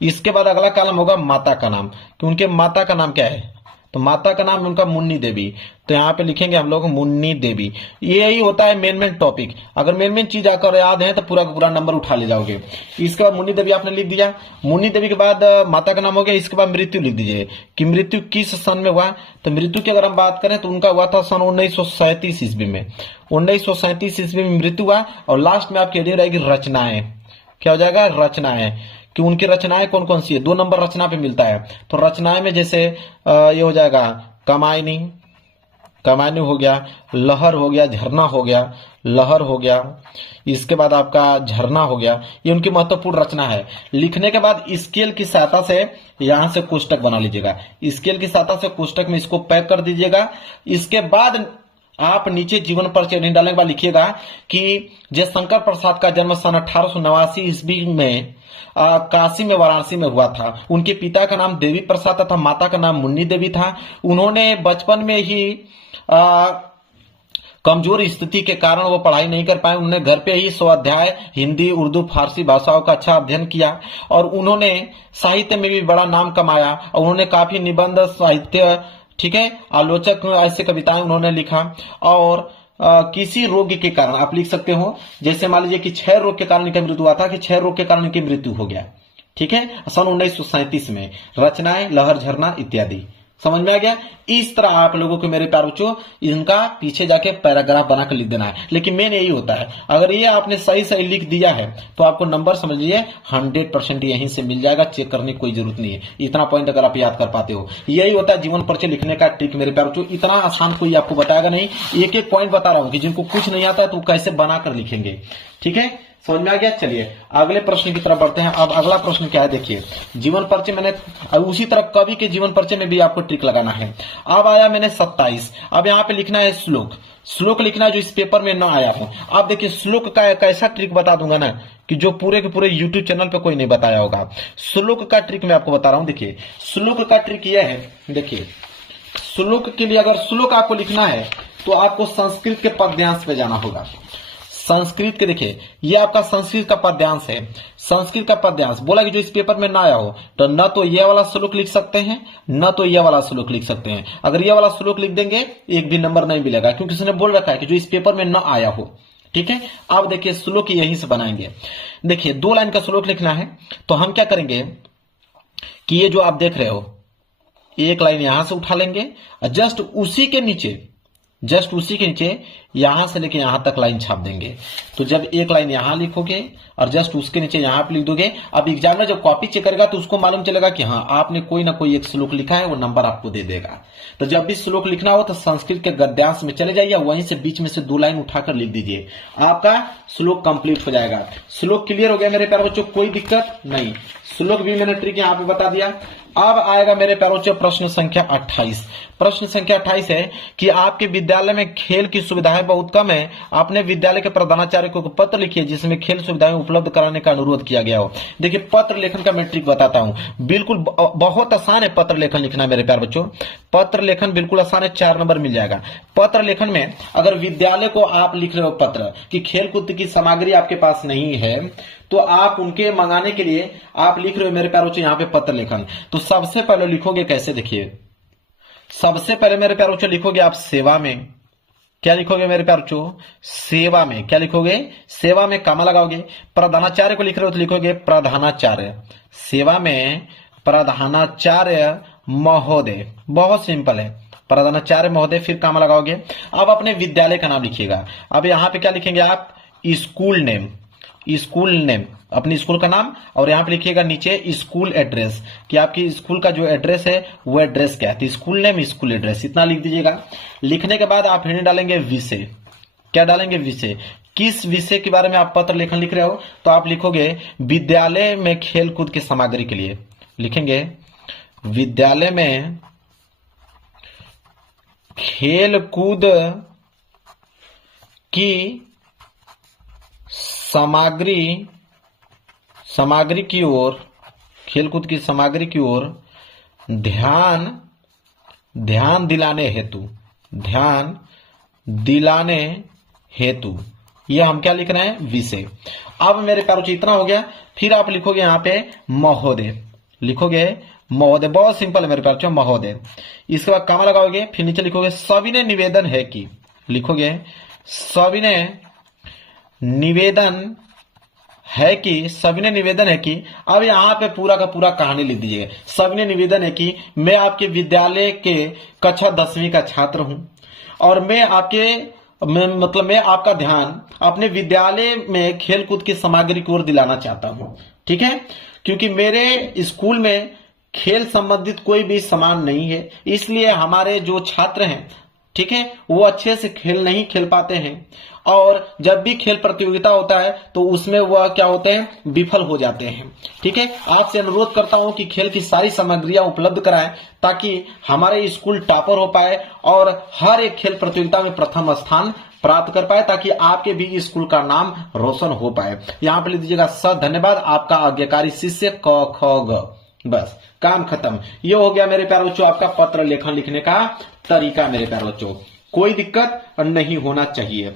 इसके बाद अगला कॉलम होगा माता का नाम, कि उनके माता का नाम क्या है। तो माता का नाम उनका मुन्नी देवी। तो यहाँ पे लिखेंगे हम लोग मुन्नी देवी। यही होता है मेन चीज। अगर मेन चीज आकर याद है तो पूरा का पूरा नंबर उठा ले जाओगे। इसके बाद मुन्नी देवी आपने लिख दिया। मुन्नी देवी के बाद माता का नाम हो गया। इसके बाद मृत्यु लिख दीजिए कि मृत्यु किस सन में हुआ। तो मृत्यु की अगर हम बात करें तो उनका हुआ था सन 1937 ईस्वी में। 1937 ईस्वी में मृत्यु हुआ। और लास्ट में आपकी हेडिंग रहेगी रचनाएं। क्या हो जाएगा, रचनाएं, कि उनकी रचनाएं कौन कौन सी है। 2 नंबर रचना पे मिलता है। तो रचनाएं में जैसे ये हो जाएगा कमायनी, कमायनी हो गया, लहर हो गया, झरना हो गया, लहर हो गया। इसके बाद आपका झरना हो गया। ये उनकी महत्वपूर्ण रचना है। लिखने के बाद स्केल की सहायता से यहां से कोष्टक बना लीजिएगा। स्केल की सहायता से कोष्टक में इसको पैक कर दीजिएगा। इसके बाद आप नीचे जीवन परिचय डालने के बाद लिखिएगा कि जयशंकर प्रसाद का जन्म सन 1889 ईस्वी में काशी में वाराणसी में हुआ था। उनके पिता का नाम देवी प्रसाद तथा माता का नाम मुन्नी देवी था। उन्होंने बचपन में ही कमजोर स्थिति के कारण वो पढ़ाई नहीं कर पाए। उन्होंने घर पे ही स्वाध्याय हिंदी, उर्दू, फारसी भाषाओं का अच्छा अध्ययन किया और उन्होंने साहित्य में भी बड़ा नाम कमाया। और उन्होंने काफी निबंध, साहित्य, ठीक है, आलोचक ऐसे कविताएं उन्होंने लिखा। और किसी रोग के कारण आप लिख सकते हो, जैसे मान लीजिए कि क्षय रोग के कारण इनका मृत्यु हुआ था, कि क्षय रोग के कारण इनकी मृत्यु हो गया। ठीक है, सन 1937 में। रचनाएं, लहर, झरना इत्यादि। समझ में आ गया। इस तरह आप लोगों को मेरे प्यारे बच्चों इनका पीछे जाके पैराग्राफ बनाकर लिख देना है। लेकिन मेन यही होता है, अगर ये आपने सही सही लिख दिया है तो आपको नंबर समझ लीजिए 100% यहीं से मिल जाएगा। चेक करने की कोई जरूरत नहीं है। इतना पॉइंट अगर आप याद कर पाते हो, यही होता है जीवन परिचय लिखने का ट्रिक मेरे प्यारे बच्चों। इतना आसान कोई आपको बताएगा नहीं। एक एक पॉइंट बता रहा हूं कि जिनको कुछ नहीं आता है तो कैसे बनाकर लिखेंगे। ठीक है, समझ में आ गया। चलिए अगले प्रश्न की तरफ बढ़ते हैं। अब अगला प्रश्न क्या है, देखिए जीवन परिचय मैंने उसी तरह कवि के जीवन परिचय में भी आपको ट्रिक लगाना है। अब आया मैंने 27। अब यहाँ पे लिखना है श्लोक। श्लोक लिखना है जो इस पेपर में ना आया हो। आप देखिए श्लोक का एक ऐसा ट्रिक बता दूंगा ना कि जो पूरे के पूरे यूट्यूब चैनल पे कोई नहीं बताया होगा। श्लोक का ट्रिक मैं आपको बता रहा हूं। देखिए श्लोक का ट्रिक यह है, देखिए श्लोक के लिए अगर श्लोक आपको लिखना है तो आपको संस्कृत के पद्यांश पे जाना होगा। संस्कृत के देखिए, ये आपका संस्कृत का पद्यांश है। संस्कृत का पद्यांश बोला कि जो इस पेपर में ना आया हो तो न तो ये वाला श्लोक लिख सकते हैं, न तो ये वाला श्लोक लिख सकते हैं। अगर ये वाला श्लोक लिख देंगे एक भी नंबर नहीं मिलेगा, क्योंकि उसने बोल रखा है कि जो इस पेपर में न आया हो। ठीक है, अब देखिए श्लोक यहीं से बनाएंगे। देखिए 2 लाइन का श्लोक लिखना है, तो हम क्या करेंगे कि ये जो आप देख रहे हो एक लाइन यहां से उठा लेंगे और जस्ट उसी के नीचे यहां से लेके यहां तक लाइन छाप देंगे। तो जब एक लाइन यहां लिखोगे और जस्ट उसके नीचे यहां पे लिख दोगे, अब एग्जामिनर जब कॉपी चेक करेगा तो उसको मालूम चलेगा कि हाँ आपने कोई ना कोई एक श्लोक लिखा है, वो नंबर आपको दे देगा। तो जब भी श्लोक लिखना हो तो संस्कृत के गद्यांश में चले जाइए, वहीं से बीच में से 2 लाइन उठाकर लिख दीजिए, आपका श्लोक कंप्लीट हो जाएगा। श्लोक क्लियर हो गया मेरे प्यारे बच्चों, कोई दिक्कत नहीं। श्लोक भी मैंने ट्रिक यहां पे बता दिया। अब आएगा मेरे प्यारे बच्चों प्रश्न संख्या 28। प्रश्न संख्या 28 है कि आपके विद्यालय में खेल की सुविधाएं बहुत कम है, आपने विद्यालय के प्रधानाचार्य को पत्र लिखिए जिसमें खेल सुविधाएं उपलब्ध कराने का अनुरोध किया गया हो। देखिए पत्र लेखन का मैं ट्रिक बताता हूं, बिल्कुल बहुत आसान है पत्र लेखन लिखना मेरे प्यारे बच्चों। पत्र लेखन बिल्कुल आसान है, 4 नंबर मिल जाएगा। पत्र लेखन में अगर विद्यालय को आप लिख रहे हो पत्र कि खेलकूद की सामग्री आपके पास नहीं है, तो आप उनके मंगाने के लिए आप लिख रहे हो मेरे प्यारे बच्चों यहाँ पे पत्र लेखन। तो सबसे पहले लिखोगे कैसे, देखिए सबसे पहले मेरे प्यारे बच्चों लिखोगे आप सेवा में। क्या लिखोगे मेरे प्यारे बच्चों, सेवा में। क्या लिखोगे, सेवा में कामा लगाओगे। प्रधानाचार्य को लिख रहे हो तो लिखोगे प्रधानाचार्य, सेवा में प्रधानाचार्य महोदय। बहुत सिंपल है, प्रधानाचार्य महोदय, फिर कामा लगाओगे। अब अपने विद्यालय का नाम लिखिएगा। अब यहां पे क्या लिखेंगे आप, स्कूल नेम, स्कूल नेम अपनी स्कूल का नाम, और यहां पे लिखिएगा नीचे स्कूल एड्रेस कि आपकी स्कूल का जो एड्रेस है वो एड्रेस क्या है। तो स्कूल नेम, स्कूल एड्रेस, इतना लिख दीजिएगा। लिखने के बाद आप हेडिंग डालेंगे विषय। क्या डालेंगे, विषय। किस विषय के बारे में आप पत्र लेखन लिख रहे हो, तो आप लिखोगे विद्यालय में खेलकूद की सामग्री के लिए। लिखेंगे विद्यालय में खेलकूद की सामग्री की ओर, खेलकूद की सामग्री की ओर ध्यान दिलाने हेतु ये हम क्या लिख रहे हैं, विषय। अब मेरे प्यारे इतना हो गया। फिर आप लिखोगे यहां पे महोदय, लिखोगे महोदय, बहुत सिंपल है मेरे प्यारे महोदय। इसके बाद कामा लगाओगे, फिर नीचे लिखोगे सविनय निवेदन है कि, लिखोगे सविनय निवेदन है कि, सविनय निवेदन है कि। अब यहां पे पूरा का पूरा कहानी लिख दीजिएगा। सविनय निवेदन है कि मैं आपके विद्यालय के कक्षा 10वीं का छात्र हूं और मैं आपका ध्यान अपने विद्यालय में खेलकूद की सामग्री की ओर दिलाना चाहता हूं। ठीक है, क्योंकि मेरे स्कूल में खेल संबंधित कोई भी सामान नहीं है, इसलिए हमारे जो छात्र हैं, ठीक है, वो अच्छे से खेल नहीं खेल पाते हैं, और जब भी खेल प्रतियोगिता होता है तो उसमें वह क्या होते हैं, विफल हो जाते हैं। ठीक है, आपसे अनुरोध करता हूं कि खेल की सारी सामग्रियां उपलब्ध कराएं ताकि हमारे स्कूल टॉपर हो पाए और हर एक खेल प्रतियोगिता में प्रथम स्थान प्राप्त कर पाए, ताकि आपके भी स्कूल का नाम रोशन हो पाए। यहां पर लिख दीजिएगा स, धन्यवाद, आपका आज्ञाकारी शिष्य क ख ग। बस काम खत्म। ये हो गया मेरे प्यारे बच्चों आपका पत्र लेखन लिखने का तरीका। मेरे प्यारे बच्चों कोई दिक्कत नहीं होना चाहिए।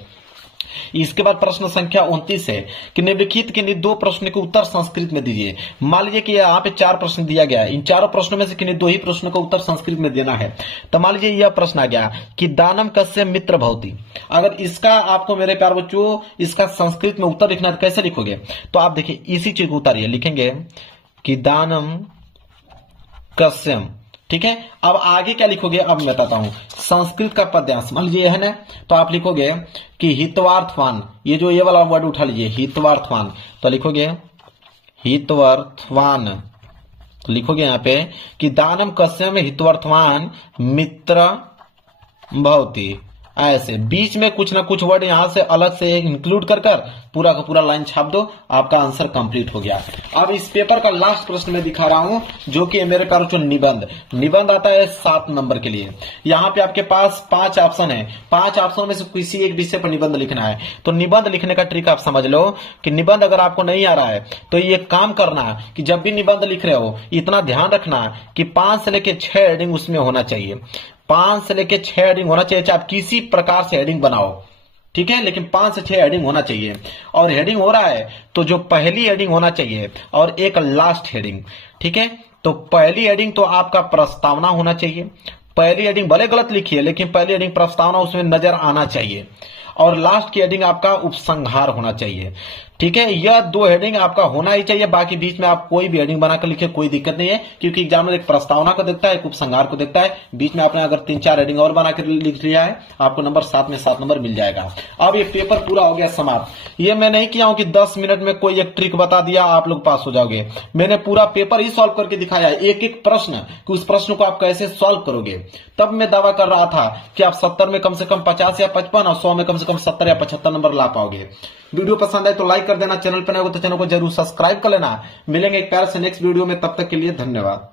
इसके बाद प्रश्न संख्या 29 है कि निम्नलिखित के 2 प्रश्न के उत्तर संस्कृत में दीजिए। मान लीजिए कि यहाँ पे 4 प्रश्न दिया गया है, इन चारों प्रश्नों में से किन्हीं 2 ही प्रश्नों का उत्तर संस्कृत में देना है। तो मान लीजिए यह प्रश्न आ गया कि दानम कस्य मित्र भवति। अगर इसका आपको मेरे प्यारे बच्चों इसका संस्कृत में उत्तर लिखना है तो कैसे लिखोगे, तो आप देखिए इसी चीज को उतारिए, लिखेंगे कि दानम कस्यम। ठीक है, अब आगे क्या लिखोगे, अब मैं बताता हूं। संस्कृत का पद्यांश मान लीजिए है ना, तो आप लिखोगे कि हितवार्थवान, ये जो ये वाला वर्ड उठा लीजिए हितवार्थवान, तो लिखोगे हितवार्थवान, तो लिखोगे यहां पे कि दानम कस्यम हितवार्थवान मित्र भवति। ऐसे बीच में कुछ ना कुछ वर्ड यहां से अलग से इंक्लूड कर पूरा का पूरा लाइन छाप दो, आपका आंसर कंप्लीट हो गया। अब इस पेपर का लास्ट प्रश्न मैं दिखा रहा हूं, जो कि मेरे पास निबंध आता है 7 नंबर के लिए। यहाँ पे आपके पास 5 ऑप्शन है, 5 ऑप्शन में से किसी एक विषय पर निबंध लिखना है। तो निबंध लिखने का ट्रिक आप समझ लो कि निबंध अगर आपको नहीं आ रहा है तो ये काम करना कि जब भी निबंध लिख रहे हो इतना ध्यान रखना कि 5 से लेकर 6 हेडिंग उसमें होना चाहिए। 5 से लेकर 6 हेडिंग होना चाहिए, चाहे आप किसी प्रकार से हेडिंग बनाओ। ठीक ठीक है, लेकिन 5 से 6 हेडिंग होना चाहिए। और हेडिंग हो रहा है तो जो पहली हेडिंग होना चाहिए और एक लास्ट हेडिंग, ठीक है। तो पहली हेडिंग तो आपका प्रस्तावना होना चाहिए। पहली हेडिंग भले गलत लिखी है लेकिन पहली हेडिंग प्रस्तावना उसमें नजर आना चाहिए। और लास्ट की हेडिंग आपका उपसंहार होना चाहिए, ठीक है। यह 2 हेडिंग आपका होना ही चाहिए। बाकी बीच में आप कोई भी हेडिंग बनाकर लिखे, कोई दिक्कत नहीं है, क्योंकि एग्जामिनर एक प्रस्तावना को देखता है, एक उपसंहार को देखता है। बीच में आपने अगर 3-4 हेडिंग और बनाकर लिख लिया है, आपको नंबर 7 में 7 नंबर मिल जाएगा। अब ये पेपर पूरा हो गया समाप्त। ये मैं नहीं किया हूं कि 10 मिनट में कोई एक ट्रिक बता दिया आप लोग पास हो जाओगे। मैंने पूरा पेपर ही सॉल्व करके दिखाया, एक एक प्रश्न कि उस प्रश्न को आप कैसे सॉल्व करोगे। तब मैं दावा कर रहा था कि आप 70 में कम से कम 50 या 55 और 100 में कम से कम 70 या 75 नंबर ला पाओगे। वीडियो पसंद आए तो लाइक कर देना, चैनल पर नए हो तो चैनल को जरूर सब्सक्राइब कर लेना। मिलेंगे एक प्यार से नेक्स्ट वीडियो में, तब तक के लिए धन्यवाद।